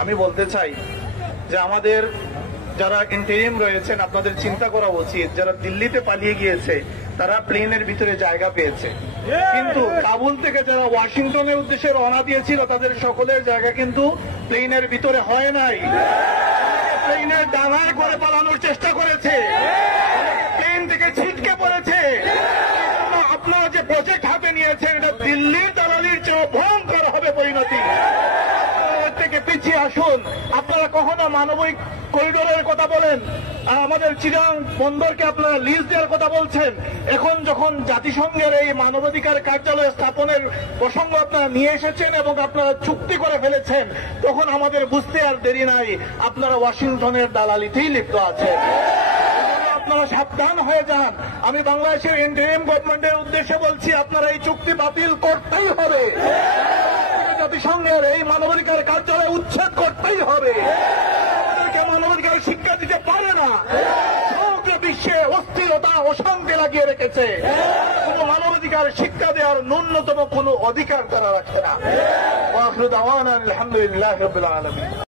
আমি বলতে চাই যে আমাদের যারা ইন্টারিম রয়েছেন আপনাদের চিন্তা করা উচিত, যারা দিল্লিতে পালিয়ে গিয়েছে তারা প্লেনের ভিতরে জায়গা পেয়েছে, কিন্তু কাবুল থেকে যারা ওয়াশিংটনের উদ্দেশ্যে রওনা দিয়েছিল তাদের সকলের জায়গা কিন্তু প্লেনের ভিতরে হয় নাই। প্লেনের ডানায় করে পালানোর চেষ্টা করেছে, প্লেন থেকে ছিটকে পড়েছে। আপনারা যে প্রজেক্ট হাতে নিয়েছেন এটা দিল্লির দালালির চেয়ে ভয়ঙ্কর হবে পরিণতি। থেকে পিছিয়ে আসুন। আপনারা কখনো মানবিক করিডোরের কথা বলেন, আমাদের চিরাং বন্দরকে আপনারা লিজ দেওয়ার কথা বলছেন। এখন যখন জাতিসংঘের এই মানবাধিকার কার্যালয় স্থাপনের প্রসঙ্গ আপনারা নিয়ে এসেছেন এবং আপনারা চুক্তি করে ফেলেছেন, তখন আমাদের বুঝতে আর দেরি নাই আপনারা ওয়াশিংটনের দালালিতেই লিপ্ত আছেন। আপনারা সাবধান হয়ে যান। আমি বাংলাদেশের ইন্টারিম গভর্নমেন্টের উদ্দেশ্যে বলছি, আপনারা এই চুক্তি বাতিল করতেই হবে। জাতিসংঘের এই মানবাধিকার কার্যালয় উচ্ছেদ করতেই হবে। আমাদেরকে মানবাধিকার শিক্ষা দিতে পারে না। সমগ্র বিশ্বে অস্থিরতা অশান্তি লাগিয়ে রেখেছে। কোন মানবাধিকার শিক্ষা দেওয়ার ন্যূনতম কোন অধিকার তারা রাখে না। আলহামদুলিল্লাহ রাব্বিল আলামিন।